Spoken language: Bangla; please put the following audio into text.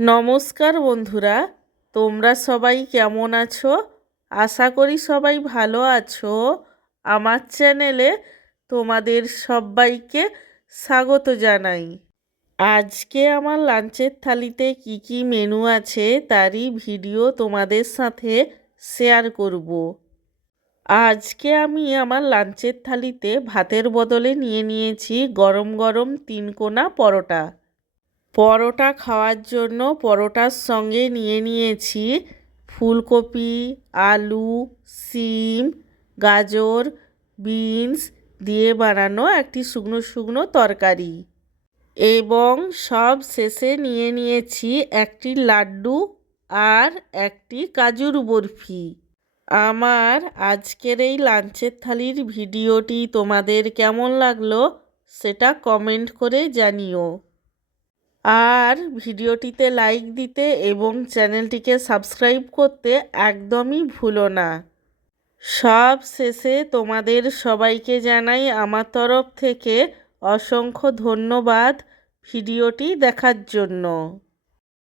নমস্কার বন্ধুরা, তোমরা সবাই কেমন আছো? আশা করি সবাই ভালো আছো। আমার চ্যানেলে তোমাদের সবাইকে স্বাগত জানাই। আজকে আমার লাঞ্চের থালিতে কি কি মেনু আছে তারই ভিডিও তোমাদের সাথে শেয়ার করব। আজকে আমি আমার লাঞ্চের থালিতে ভাতের বদলে নিয়ে নিয়েছি গরম গরম 3 কোনা পরোটা। পরোটা খাওয়ার জন্য পরোটার সঙ্গে নিয়ে নিয়েছি ফুলকপি, আলু, শিম, গাজর, বিনস দিয়ে বানানো একটি শুকনো শুকনো তরকারি এবং সব শেষে নিয়ে নিয়েছি একটি লাড্ডু আর একটি কাজুর বরফি। আমার আজকের এই লাঞ্চের থালির ভিডিওটি তোমাদের কেমন লাগলো সেটা কমেন্ট করে জানিও। আর ভিডিওটিতে লাইক দিতে এবং চ্যানেলটিকে সাবস্ক্রাইব করতে একদমই ভুলো না। সব শেষে তোমাদের সবাইকে জানাই আমার তরফ থেকে অসংখ্য ধন্যবাদ ভিডিওটি দেখার জন্য।